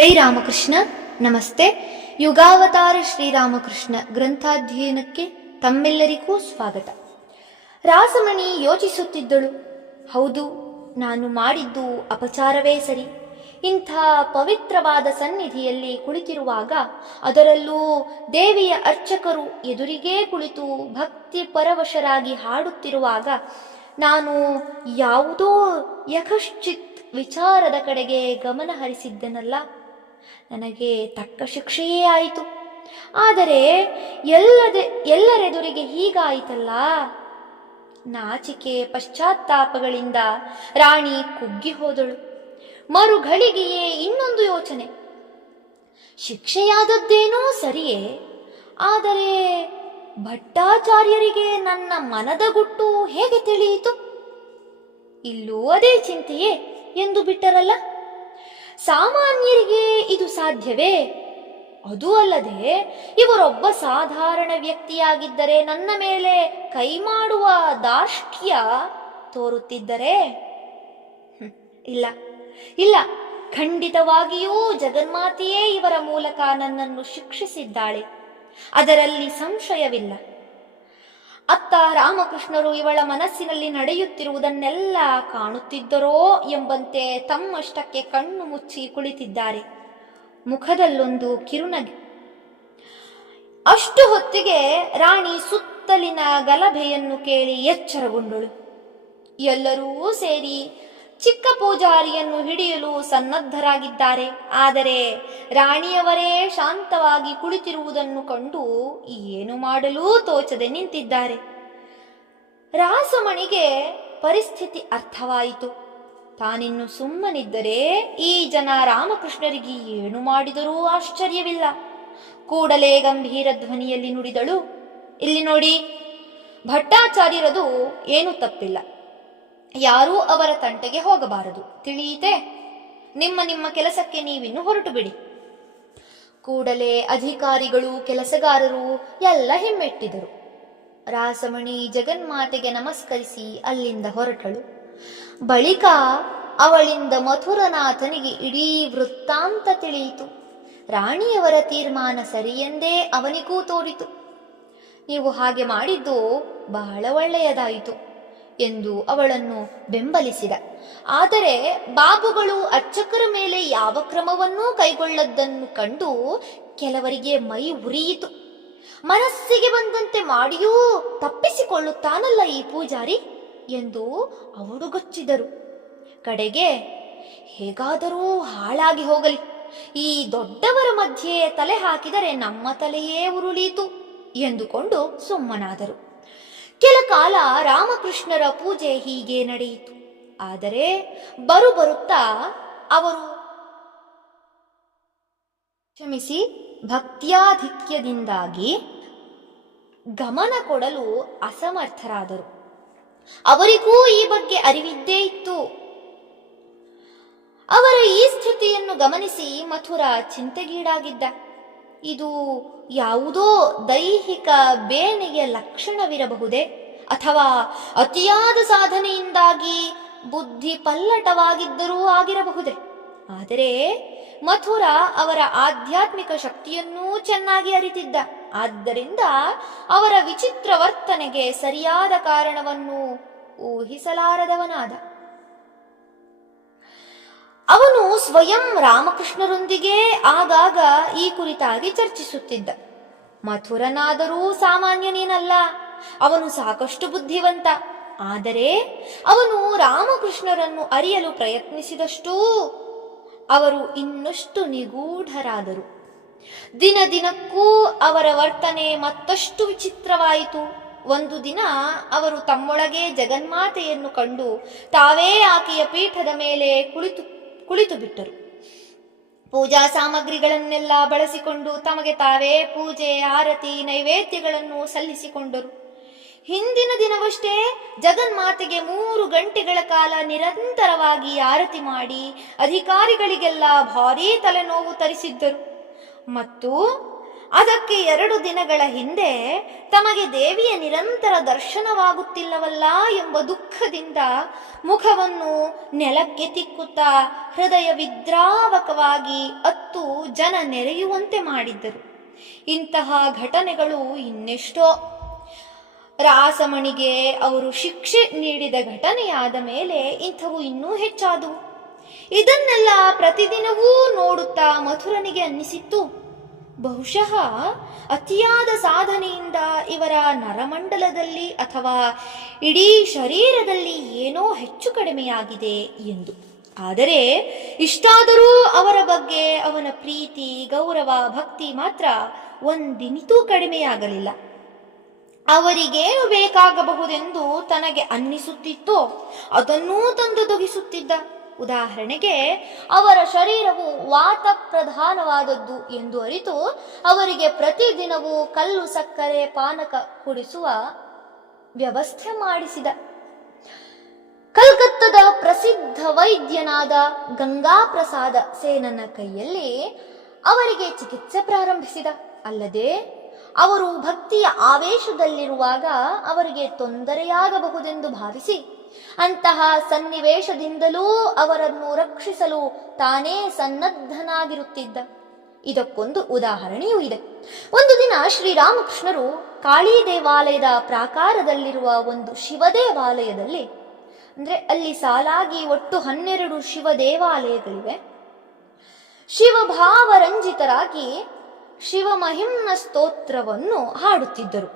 ಜೈ ರಾಮಕೃಷ್ಣ. ನಮಸ್ತೆ. ಯುಗಾವತಾರ ಶ್ರೀರಾಮಕೃಷ್ಣ ಗ್ರಂಥಾಧ್ಯಯನಕ್ಕೆ ತಮ್ಮೆಲ್ಲರಿಗೂ ಸ್ವಾಗತ. ರಾಸಮಣಿ ಯೋಚಿಸುತ್ತಿದ್ದಳು. ಹೌದು, ನಾನು ಮಾಡಿದ್ದು ಅಪಚಾರವೇ ಸರಿ. ಇಂಥ ಪವಿತ್ರವಾದ ಸನ್ನಿಧಿಯಲ್ಲಿ ಕುಳಿತಿರುವಾಗ, ಅದರಲ್ಲೂ ದೇವಿಯ ಅರ್ಚಕರು ಎದುರಿಗೇ ಕುಳಿತು ಭಕ್ತಿ ಪರವಶರಾಗಿ ಹಾಡುತ್ತಿರುವಾಗ, ನಾನು ಯಾವುದೋ ಯಕಶ್ಚಿತ್ ವಿಚಾರದ ಕಡೆಗೆ ಗಮನ ಹರಿಸಿದ್ದನಲ್ಲ. ನನಗೆ ತಕ್ಕ ಶಿಕ್ಷೆಯೇ ಆಯಿತು. ಆದರೆ ಎಲ್ಲರೆದುರಿಗೆ ಹೀಗಾಯಿತಲ್ಲ. ನಾಚಿಕೆ ಪಶ್ಚಾತ್ತಾಪಗಳಿಂದ ರಾಣಿ ಕುಗ್ಗಿ ಹೋದಳು. ಮರುಘಳಿಗೆಯೇ ಇನ್ನೊಂದು ಯೋಚನೆ. ಶಿಕ್ಷೆಯಾದದ್ದೇನೋ ಸರಿಯೇ, ಆದರೆ ಭಟ್ಟಾಚಾರ್ಯರಿಗೆ ನನ್ನ ಮನದ ಗುಟ್ಟು ಹೇಗೆ ತಿಳಿಯಿತು? ಇಲ್ಲೂ ಅದೇ ಚಿಂತೆಯೇ ಎಂದು ಬಿಟ್ಟರಲ್ಲ. ಸಾಮಾನ್ಯರಿಗೆ ಇದು ಸಾಧ್ಯವೇ? ಅದೂ ಅಲ್ಲದೆ ಇವರೊಬ್ಬ ಸಾಧಾರಣ ವ್ಯಕ್ತಿಯಾಗಿದ್ದರೆ ನನ್ನ ಮೇಲೆ ಕೈ ಮಾಡುವ ದಾರ್ಷ್ಟ್ಯ ತೋರುತ್ತಿದ್ದರೆ? ಇಲ್ಲ ಇಲ್ಲ, ಖಂಡಿತವಾಗಿಯೂ ಜಗನ್ಮಾತೆಯೇ ಇವರ ಮೂಲಕ ನನ್ನನ್ನು ಶಿಕ್ಷಿಸಿದ್ದಾಳೆ, ಅದರಲ್ಲಿ ಸಂಶಯವಿಲ್ಲ. ಅತ್ತ ರಾಮಕೃಷ್ಣರು ಇವಳ ಮನಸ್ಸಿನಲ್ಲಿ ನಡೆಯುತ್ತಿರುವುದನ್ನೆಲ್ಲ ಕಾಣುತ್ತಿದ್ದರೋ ಎಂಬಂತೆ ತಮ್ಮಷ್ಟಕ್ಕೆ ಕಣ್ಣು ಮುಚ್ಚಿ ಕುಳಿತಿದ್ದಾರೆ. ಮುಖದಲ್ಲೊಂದು ಕಿರುನಗೆ. ಅಷ್ಟು ಹೊತ್ತಿಗೆ ರಾಣಿ ಸುತ್ತಲಿನ ಗಲಭೆಯನ್ನು ಕೇಳಿ ಎಚ್ಚರಗೊಂಡಳು. ಎಲ್ಲರೂ ಸೇರಿ ಚಿಕ್ಕ ಪೂಜಾರಿಯನ್ನು ಹಿಡಿಯಲು ಸನ್ನದ್ಧರಾಗಿದ್ದಾರೆ. ಆದರೆ ರಾಣಿಯವರೇ ಶಾಂತವಾಗಿ ಕುಳಿತಿರುವುದನ್ನು ಕಂಡು ಏನು ಮಾಡಲೂ ತೋಚದೆ ನಿಂತಿದ್ದಾರೆ. ರಾಸಮಣಿಗೆ ಪರಿಸ್ಥಿತಿ ಅರ್ಥವಾಯಿತು. ತಾನಿನ್ನು ಸುಮ್ಮನಿದ್ದರೆ ಈ ಜನ ರಾಮಕೃಷ್ಣರಿಗೆ ಏನು ಮಾಡಿದರೂ ಆಶ್ಚರ್ಯವಿಲ್ಲ. ಕೂಡಲೇ ಗಂಭೀರ ಧ್ವನಿಯಲ್ಲಿ ನುಡಿದಳು, ಇಲ್ಲಿ ನೋಡಿ, ಭಟ್ಟಾಚಾರ್ಯರದು ಏನೂ ತಪ್ಪಿಲ್ಲ. ಯಾರೂ ಅವರ ತಂಟೆಗೆ ಹೋಗಬಾರದು, ತಿಳಿಯಿತೆ? ನಿಮ್ಮ ಕೆಲಸಕ್ಕೆ ನೀವಿನ್ನು ಹೊರಟು ಬಿಡಿ. ಕೂಡಲೇ ಅಧಿಕಾರಿಗಳು, ಕೆಲಸಗಾರರು ಎಲ್ಲ ಹಿಮ್ಮೆಟ್ಟಿದರು. ರಾಸಮಣಿ ಜಗನ್ಮಾತೆಗೆ ನಮಸ್ಕರಿಸಿ ಅಲ್ಲಿಂದ ಹೊರಟಳು. ಬಳಿಕ ಅವಳಿಂದ ಮಥುರನಾಥನಿಗೆ ಇಡೀ ವೃತ್ತಾಂತ ತಿಳಿಯಿತು. ರಾಣಿಯವರ ತೀರ್ಮಾನ ಸರಿಯೆಂದೇ ಅವನಿಗೂ ತೋರಿತು. ನೀವು ಹಾಗೆ ಮಾಡಿದ್ದು ಬಹಳ ಒಳ್ಳೆಯದಾಯಿತು ಎಂದು ಅವಳನ್ನು ಬೆಂಬಲಿಸಿದ. ಆದರೆ ಬಾಬುಗಳು ಅರ್ಚಕರ ಮೇಲೆ ಯಾವ ಕ್ರಮವನ್ನೂ ಕೈಗೊಳ್ಳದ್ದನ್ನು ಕಂಡು ಕೆಲವರಿಗೆ ಮೈ ಉರಿಯಿತು. ಮನಸ್ಸಿಗೆ ಬಂದಂತೆ ಮಾಡಿಯೂ ತಪ್ಪಿಸಿಕೊಳ್ಳುತ್ತಾನಲ್ಲ ಈ ಪೂಜಾರಿ ಎಂದು ಅವಡುಗಚ್ಚಿದರು. ಕಡೆಗೆ ಹೇಗಾದರೂ ಹಾಳಾಗಿ ಹೋಗಲಿ, ಈ ದೊಡ್ಡವರ ಮಧ್ಯೆ ತಲೆ ಹಾಕಿದರೆ ನಮ್ಮ ತಲೆಯೇ ಉರುಳೀತು ಎಂದುಕೊಂಡು ಸುಮ್ಮನಾದರು. ಕೆಲ ಕಾಲ ರಾಮಕೃಷ್ಣರ ಪೂಜೆ ಹೀಗೆ ನಡೆಯಿತು. ಆದರೆ ಬರುತ್ತಾ ಅವರು ಭಕ್ತ್ಯಾಧಿಕ್ಯದಿಂದಾಗಿ ಗಮನ ಕೊಡಲು ಅಸಮರ್ಥರಾದರು. ಅವರಿಗೂ ಈ ಬಗ್ಗೆ ಅರಿವಿದ್ದೇ ಇತ್ತು. ಅವರ ಈ ಸ್ಥಿತಿಯನ್ನು ಗಮನಿಸಿ ಮಥುರ ಚಿಂತೆಗೀಡಾಗಿದ್ದ. ಇದು ಯಾವುದೋ ದೈಹಿಕ ಬೇನೆಯ ಲಕ್ಷಣವಿರಬಹುದೇ, ಅಥವಾ ಅತಿಯಾದ ಸಾಧನೆಯಿಂದಾಗಿ ಬುದ್ಧಿ ಪಲ್ಲಟವಾಗಿದ್ದರೂ ಆಗಿರಬಹುದೇ. ಆದರೆ ಮಥುರ ಅವರ ಆಧ್ಯಾತ್ಮಿಕ ಶಕ್ತಿಯನ್ನೂ ಚೆನ್ನಾಗಿ ಅರಿತಿದ್ದ. ಆದ್ದರಿಂದ ಅವರ ವಿಚಿತ್ರ ವರ್ತನೆಗೆ ಸರಿಯಾದ ಕಾರಣವನ್ನು ಊಹಿಸಲಾರದವನಾದ. ಅವನು ಸ್ವಯಂ ರಾಮಕೃಷ್ಣರೊಂದಿಗೆ ಆಗಾಗ ಈ ಕುರಿತಾಗಿ ಚರ್ಚಿಸುತ್ತಿದ್ದ. ಮಥುರನಾದರೂ ಸಾಮಾನ್ಯನೇನಲ್ಲ, ಅವನು ಸಾಕಷ್ಟು ಬುದ್ಧಿವಂತ. ಆದರೆ ಅವನು ರಾಮಕೃಷ್ಣರನ್ನು ಅರಿಯಲು ಪ್ರಯತ್ನಿಸಿದಷ್ಟೂ ಅವರು ಇನ್ನಷ್ಟು ನಿಗೂಢರಾದರು. ದಿನಕ್ಕೂ ಅವರ ವರ್ತನೆ ಮತ್ತಷ್ಟು ವಿಚಿತ್ರವಾಯಿತು. ಒಂದು ದಿನ ಅವರು ತಮ್ಮೊಳಗೆ ಜಗನ್ಮಾತೆಯನ್ನು ಕಂಡು ತಾವೇ ಆಕೆಯ ಪೀಠದ ಮೇಲೆ ಕುಳಿತು ಬಿಟ್ಟರು. ಪೂಜಾ ಸಾಮಗ್ರಿಗಳನ್ನೆಲ್ಲ ಬಳಸಿಕೊಂಡು ತಮಗೆ ತಾವೇ ಪೂಜೆ, ಆರತಿ, ನೈವೇದ್ಯಗಳನ್ನು ಸಲ್ಲಿಸಿಕೊಂಡರು. ಹಿಂದಿನ ದಿನವಷ್ಟೇ ಜಗನ್ಮಾತೆಗೆ 3 ಗಂಟೆಗಳ ಕಾಲ ನಿರಂತರವಾಗಿ ಆರತಿ ಮಾಡಿ ಅಧಿಕಾರಿಗಳಿಗೆಲ್ಲ ಭಾರೀ ತಲೆನೋವು ತರಿಸಿದ್ದರು. ಮತ್ತು ಅದಕ್ಕೆ 2 ದಿನಗಳ ಹಿಂದೆ ತಮಗೆ ದೇವಿಯ ನಿರಂತರ ದರ್ಶನವಾಗುತ್ತಿಲ್ಲವಲ್ಲ ಎಂಬ ದುಃಖದಿಂದ ಮುಖವನ್ನು ನೆಲಕ್ಕೆ ತಿಕ್ಕುತ್ತಾ ಹೃದಯ ವಿದ್ರಾವಕವಾಗಿ ಅತ್ತು ಜನ ನೆರೆಯುವಂತೆ ಮಾಡಿದ್ದರು. ಇಂತಹ ಘಟನೆಗಳು ಇನ್ನೆಷ್ಟೋ. ರಾಸಮಣಿಗೆ ಅವರು ಶಿಕ್ಷೆ ನೀಡಿದ ಘಟನೆಯಾದ ಮೇಲೆ ಇಂಥವು ಇನ್ನೂ ಹೆಚ್ಚಾದವು. ಇದನ್ನೆಲ್ಲ ಪ್ರತಿದಿನವೂ ನೋಡುತ್ತಾ ಮಥುರನಿಗೆ ಅನ್ನಿಸಿತ್ತು, ಬಹುಶಃ ಅತಿಯಾದ ಸಾಧನೆಯಿಂದ ಇವರ ನರಮಂಡಲದಲ್ಲಿ ಅಥವಾ ಇಡೀ ಶರೀರದಲ್ಲಿ ಏನೋ ಹೆಚ್ಚು ಕಡಿಮೆಯಾಗಿದೆ ಎಂದು. ಆದರೆ ಇಷ್ಟಾದರೂ ಅವರ ಬಗ್ಗೆ ಅವನ ಪ್ರೀತಿ, ಗೌರವ, ಭಕ್ತಿ ಮಾತ್ರ ಒಂದಿನಿತೂ ಕಡಿಮೆಯಾಗಲಿಲ್ಲ. ಅವರಿಗೇನು ಬೇಕಾಗಬಹುದೆಂದು ತನಗೆ ಅನ್ನಿಸುತ್ತಿತ್ತೋ ಅದನ್ನೂ ತಂದೊದಗಿಸುತ್ತಿದ್ದ. ಉದಾಹರಣೆಗೆ, ಅವರ ಶರೀರವು ವಾತ ಪ್ರಧಾನವಾದದ್ದು ಎಂದು ಅರಿತು ಅವರಿಗೆ ಪ್ರತಿದಿನವೂ ಕಲ್ಲು ಸಕ್ಕರೆ ಪಾನಕ ಕುಡಿಸುವ ವ್ಯವಸ್ಥೆ ಮಾಡಿಸಿದ. ಕಲ್ಕತ್ತದ ಪ್ರಸಿದ್ಧ ವೈದ್ಯನಾದ ಗಂಗಾಪ್ರಸಾದ ಸೇನನ ಕೈಯಲ್ಲಿ ಅವರಿಗೆ ಚಿಕಿತ್ಸೆ ಪ್ರಾರಂಭಿಸಿದ. ಅಲ್ಲದೆ ಅವರು ಭಕ್ತಿಯ ಆವೇಶದಲ್ಲಿರುವಾಗ ಅವರಿಗೆ ತೊಂದರೆಯಾಗಬಹುದೆಂದು ಭಾವಿಸಿ ಅಂತಹ ಸನ್ನಿವೇಶದಿಂದಲೂ ಅವರನ್ನು ರಕ್ಷಿಸಲು ತಾನೇ ಸನ್ನದ್ಧನಾಗಿರುತ್ತಿದ್ದ. ಇದಕ್ಕೊಂದು ಉದಾಹರಣೆಯೂ ಇದೆ. ಒಂದು ದಿನ ಶ್ರೀರಾಮಕೃಷ್ಣರು ಕಾಳಿ ದೇವಾಲಯದ ಪ್ರಾಕಾರದಲ್ಲಿರುವ ಒಂದು ಶಿವ ದೇವಾಲಯದಲ್ಲಿ, ಅಲ್ಲಿ ಸಾಲಾಗಿ ಒಟ್ಟು 12 ಶಿವ ದೇವಾಲಯಗಳಿವೆ, ಶಿವಭಾವರಂಜಿತರಾಗಿ ಶಿವಮಹಿಮ್ನ ಸ್ತೋತ್ರವನ್ನು ಹಾಡುತ್ತಿದ್ದರು.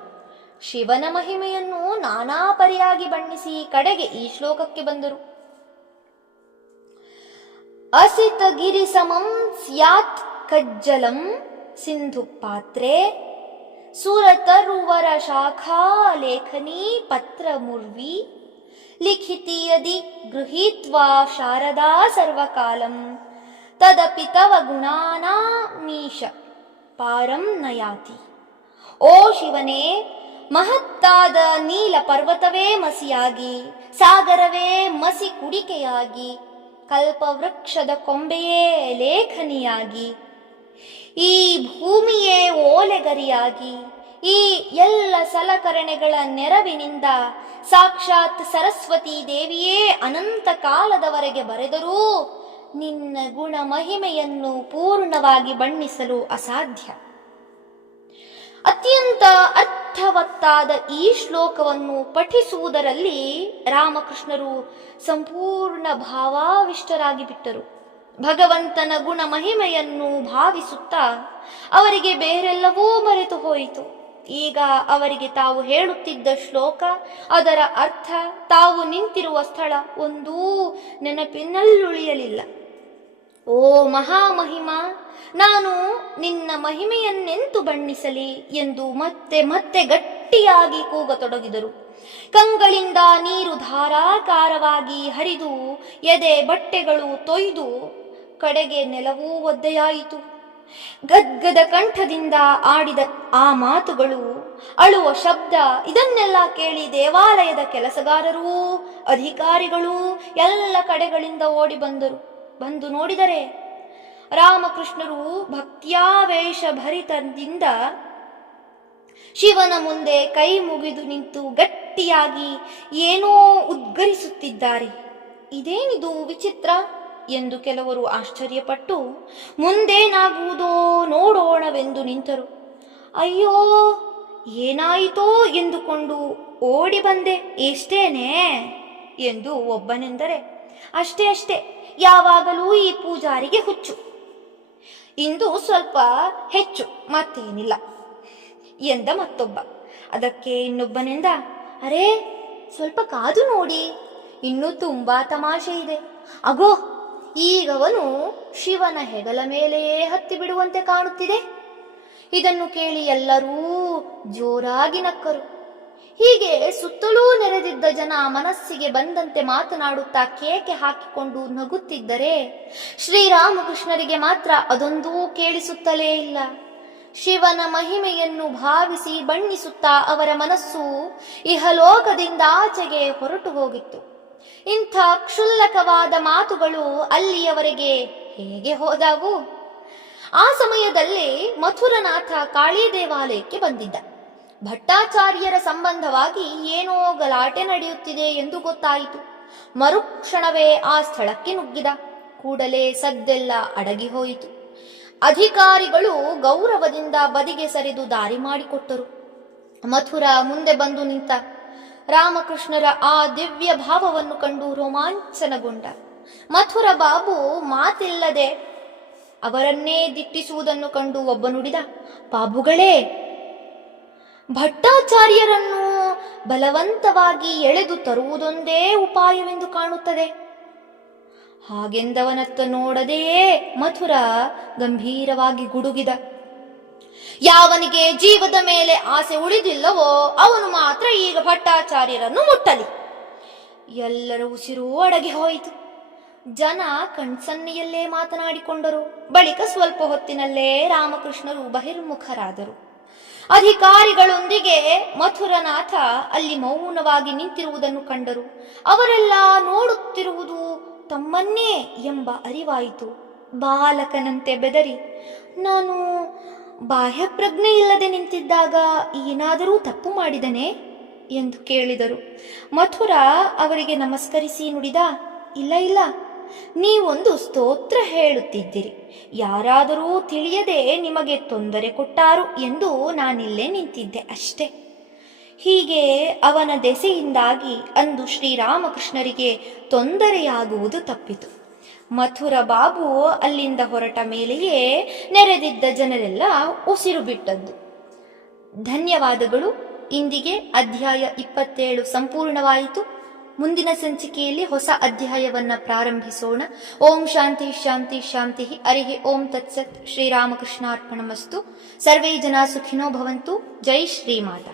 ಶಿವನ ಮಹಿಮೆಯನ್ನು ನಾನಾ ಪರಿಯಾಗಿ ಬಣ್ಣಿಸಿ ಕಡೆಗೆ ಈ ಶ್ಲೋಕಕ್ಕೆ ಬಂದರು. ಅಸಿತ ಗಿರಿ ಸಮಂ ಸ್ಯಾತ್ ಕಜ್ಜಲಂ ಸಿಂಧು ಪಾತ್ರೆ ಸುರತರುವರ ಶಾಖಾ ಲೇಖನಿ ಪತ್ರ ಮುರ್ವಿ ಲಿಖಿತಿ ಯದಿ ಗೃಹೀತ್ವಾ ಶಾರದಾ ಸರ್ವಕಾಲಂ ತದಪಿ ತವ ಗುಣಾನಾಮೀಶ ಪಾರಂ ನಯಾತಿ. ಓ ಶಿವನೇ, ಮಹತ್ತಾದ ನೀಲ ಪರ್ವತವೇ ಮಸಿಯಾಗಿ, ಸಾಗರವೇ ಮಸಿ ಕುಡಿಕೆಯಾಗಿ, ಕಲ್ಪವೃಕ್ಷದ ಕೊಂಬೆಯೇ ಲೇಖನಿಯಾಗಿ, ಈ ಭೂಮಿಯೇ ಓಲೆಗರಿಯಾಗಿ, ಈ ಎಲ್ಲ ಸಲಕರಣೆಗಳ ನೆರವಿನಿಂದ ಸಾಕ್ಷಾತ್ ಸರಸ್ವತಿ ದೇವಿಯೇ ಅನಂತ ಕಾಲದವರೆಗೆ ಬರೆದರೂ ನಿನ್ನ ಗುಣ ಮಹಿಮೆಯನ್ನು ಪೂರ್ಣವಾಗಿ ಬಣ್ಣಿಸಲು ಅಸಾಧ್ಯ. ಅತ್ಯಂತ ಅರ್ಥವತ್ತಾದ ಈ ಶ್ಲೋಕವನ್ನು ಪಠಿಸುವುದರಲ್ಲಿ ರಾಮಕೃಷ್ಣರು ಸಂಪೂರ್ಣ ಭಾವಾವಿಷ್ಟರಾಗಿ ಬಿಟ್ಟರು. ಭಗವಂತನ ಗುಣ ಮಹಿಮೆಯನ್ನು ಭಾವಿಸುತ್ತಾ ಅವರಿಗೆ ಬೇರೆಲ್ಲವೂ ಮರೆತು ಹೋಯಿತು. ಈಗ ಅವರಿಗೆ ತಾವು ಹೇಳುತ್ತಿದ್ದ ಶ್ಲೋಕ, ಅದರ ಅರ್ಥ, ತಾವು ನಿಂತಿರುವ ಸ್ಥಳ ಒಂದೂ ನೆನಪಿನಲ್ಲುಳಿಯಲಿಲ್ಲ. ಓ ಮಹಾಮಹಿಮಾ, ನಾನು ನಿನ್ನ ಮಹಿಮೆಯನ್ನೆಂತು ಬಣ್ಣಿಸಲಿ ಎಂದು ಮತ್ತೆ ಮತ್ತೆ ಗಟ್ಟಿಯಾಗಿ ಕೂಗತೊಡಗಿದರು. ಕಂಗಳಿಂದ ನೀರು ಧಾರಾಕಾರವಾಗಿ ಹರಿದು ಎದೆ ಬಟ್ಟೆಗಳು ತೊಯ್ದು ಕಡೆಗೆ ನೆಲವೂ ಒದ್ದೆಯಾಯಿತು. ಗದ್ಗದ ಕಂಠದಿಂದ ಆಡಿದ ಆ ಮಾತುಗಳು, ಅಳುವ ಶಬ್ದ, ಇದನ್ನೆಲ್ಲ ಕೇಳಿ ದೇವಾಲಯದ ಕೆಲಸಗಾರರೂ ಅಧಿಕಾರಿಗಳೂ ಎಲ್ಲ ಕಡೆಗಳಿಂದ ಓಡಿ ಬಂದರು. ಬಂದು ನೋಡಿದರೆ ರಾಮಕೃಷ್ಣರು ಭಕ್ತ್ಯಾವೇಶ ಭರಿತದಿಂದ ಶಿವನ ಮುಂದೆ ಕೈ ಮುಗಿದು ನಿಂತು ಗಟ್ಟಿಯಾಗಿ ಏನೋ ಉದ್ಗರಿಸುತ್ತಿದ್ದಾರೆ. ಇದೇನಿದು ವಿಚಿತ್ರ ಎಂದು ಕೆಲವರು ಆಶ್ಚರ್ಯಪಟ್ಟು ಮುಂದೇನಾಗುವುದೋ ನೋಡೋಣವೆಂದು ನಿಂತರು. ಅಯ್ಯೋ, ಏನಾಯಿತೋ ಎಂದುಕೊಂಡು ಓಡಿ ಬಂದೆ ಇಷ್ಟೇನೆ ಎಂದು ಒಬ್ಬನೆಂದರೆ, ಅಷ್ಟೇ, ಯಾವಾಗಲೂ ಈ ಪೂಜಾರಿಗೆ ಹುಚ್ಚು, ಇಂದು ಸ್ವಲ್ಪ ಹೆಚ್ಚು, ಮತ್ತೇನಿಲ್ಲ ಎಂದ ಮತ್ತೊಬ್ಬ. ಅದಕ್ಕೆ ಇನ್ನೊಬ್ಬನೆಂದ, ಅರೇ, ಸ್ವಲ್ಪ ಕಾದು ನೋಡಿ, ಇನ್ನೂ ತುಂಬಾ ತಮಾಷೆ ಇದೆ. ಅಗೋ, ಈಗವನು ಶಿವನ ಹೆಗಲ ಮೇಲೆಯೇ ಹತ್ತಿ ಬಿಡುವಂತೆ ಕಾಣುತ್ತಿದೆ. ಇದನ್ನು ಕೇಳಿ ಎಲ್ಲರೂ ಜೋರಾಗಿ ನಕ್ಕರು. ಹೀಗೆ ಸುತ್ತಲೂ ನೆರೆದಿದ್ದ ಜನ ಮನಸ್ಸಿಗೆ ಬಂದಂತೆ ಮಾತನಾಡುತ್ತಾ ಕೇಕೆ ಹಾಕಿಕೊಂಡು ನಗುತ್ತಿದ್ದರೆ ಶ್ರೀರಾಮಕೃಷ್ಣರಿಗೆ ಮಾತ್ರ ಅದೊಂದೂ ಕೇಳಿಸುತ್ತಲೇ ಇಲ್ಲ. ಶಿವನ ಮಹಿಮೆಯನ್ನು ಭಾವಿಸಿ ಬಣ್ಣಿಸುತ್ತಾ ಅವರ ಮನಸ್ಸು ಇಹಲೋಕದಿಂದ ಆಚೆಗೆ ಹೊರಟು ಹೋಗಿತ್ತು. ಇಂಥ ಕ್ಷುಲ್ಲಕವಾದ ಮಾತುಗಳು ಅಲ್ಲಿಯವರೆಗೆ ಹೇಗೆ ಹೋದವು? ಆ ಸಮಯದಲ್ಲಿ ಮಥುರನಾಥ ಕಾಳಿ ದೇವಾಲಯಕ್ಕೆ ಬಂದಿದ್ದ. ಭಟ್ಟಾಚಾರ್ಯರ ಸಂಬಂಧವಾಗಿ ಏನೋ ಗಲಾಟೆ ನಡೆಯುತ್ತಿದೆ ಎಂದು ಗೊತ್ತಾಯಿತು. ಮರುಕ್ಷಣವೇ ಆ ಸ್ಥಳಕ್ಕೆ ನುಗ್ಗಿದ. ಕೂಡಲೇ ಸದ್ದೆಲ್ಲ ಅಡಗಿ ಹೋಯಿತು. ಅಧಿಕಾರಿಗಳು ಗೌರವದಿಂದ ಬದಿಗೆ ಸರಿದು ದಾರಿ ಮಾಡಿಕೊಟ್ಟರು. ಮಥುರ ಮುಂದೆ ಬಂದು ನಿಂತ. ರಾಮಕೃಷ್ಣರ ಆ ದಿವ್ಯ ಭಾವವನ್ನು ಕಂಡು ರೋಮಾಂಚನಗೊಂಡ. ಮಥುರ ಬಾಬು ಮಾತಿಲ್ಲದೆ ಅವರನ್ನೇ ದಿಟ್ಟಿಸುವುದನ್ನು ಕಂಡು ಒಬ್ಬ ನುಡಿದ, ಬಾಬುಗಳೇ, ಭಟ್ಟಾಚಾರ್ಯರನ್ನು ಬಲವಂತವಾಗಿ ಎಳೆದು ತರುವುದೊಂದೇ ಉಪಾಯವೆಂದು ಕಾಣುತ್ತದೆ. ಹಾಗೆಂದವನತ್ತ ನೋಡದೆಯೇ ಮಥುರ ಗಂಭೀರವಾಗಿ ಗುಡುಗಿದ, ಯಾವನಿಗೆ ಜೀವದ ಮೇಲೆ ಆಸೆ ಉಳಿದಿಲ್ಲವೋ ಅವನು ಮಾತ್ರ ಈಗ ಭಟ್ಟಾಚಾರ್ಯರನ್ನು ಮುಟ್ಟಲಿ. ಎಲ್ಲರ ಉಸಿರು ಅಡಗಿ ಹೋಯಿತು. ಜನ ಕಣ್ಸನ್ನೆಯಲ್ಲೇ ಮಾತನಾಡಿಕೊಂಡರು. ಬಳಿಕ ಸ್ವಲ್ಪ ಹೊತ್ತಿನಲ್ಲೇ ರಾಮಕೃಷ್ಣರು ಬಹಿರ್ಮುಖರಾದರು. ಅಧಿಕಾರಿಗಳೊಂದಿಗೆ ಮಥುರನಾಥ ಅಲ್ಲಿ ಮೌನವಾಗಿ ನಿಂತಿರುವುದನ್ನು ಕಂಡರು. ಅವರೆಲ್ಲ ನೋಡುತ್ತಿರುವುದು ತಮ್ಮನ್ನೇ ಎಂಬ ಅರಿವಾಯಿತು. ಬಾಲಕನಂತೆ ಬೆದರಿ, ನಾನು ಬಾಹ್ಯ ಪ್ರಜ್ಞೆ ಇಲ್ಲದೆ ನಿಂತಿದ್ದಾಗ ಏನಾದರೂ ತಪ್ಪು ಮಾಡಿದನೆ ಎಂದು ಕೇಳಿದರು. ಮಥುರ ಅವರಿಗೆ ನಮಸ್ಕರಿಸಿ ನುಡಿದ, ಇಲ್ಲ ಇಲ್ಲ, ನೀವೊಂದು ಸ್ತೋತ್ರ ಹೇಳುತ್ತಿದ್ದಿರಿ. ಯಾರಾದರೂ ತಿಳಿಯದೆ ನಿಮಗೆ ತೊಂದರೆ ಕೊಟ್ಟಾರು ಎಂದು ನಾನಿಲ್ಲೇ ನಿಂತಿದ್ದೆ ಅಷ್ಟೇ. ಹೀಗೆ ಅವನ ದೆಸೆಯಿಂದಾಗಿ ಅಂದು ಶ್ರೀರಾಮಕೃಷ್ಣರಿಗೆ ತೊಂದರೆಯಾಗುವುದು ತಪ್ಪಿತು. ಮಥುರ ಬಾಬು ಅಲ್ಲಿಂದ ಹೊರಟ ಮೇಲೆಯೇ ನೆರೆದಿದ್ದ ಜನರೆಲ್ಲ ಉಸಿರು ಬಿಟ್ಟದ್ದು. ಧನ್ಯವಾದಗಳು. ಇಂದಿಗೆ ಅಧ್ಯಾಯ 27 ಸಂಪೂರ್ಣವಾಯಿತು. ಮುಂದಿನ ಸಂಚಿಕೆಯಲ್ಲಿ ಹೊಸ ಅಧ್ಯಾಯವನ್ನ ಪ್ರಾರಂಭಿಸೋಣ. ಓಂ ಶಾಂತಿ ಶಾಂತಿ ಶಾಂತಿ. ಹರಿ ಓಂ ತತ್ಸತ್. ಶ್ರೀರಾಮಕೃಷ್ಣಾರ್ಪಣಮಸ್ತು. ಸರ್ವೇ ಜನ ಸುಖಿನೋ ಭವಂತು. ಜೈ ಶ್ರೀಮಾತಾ.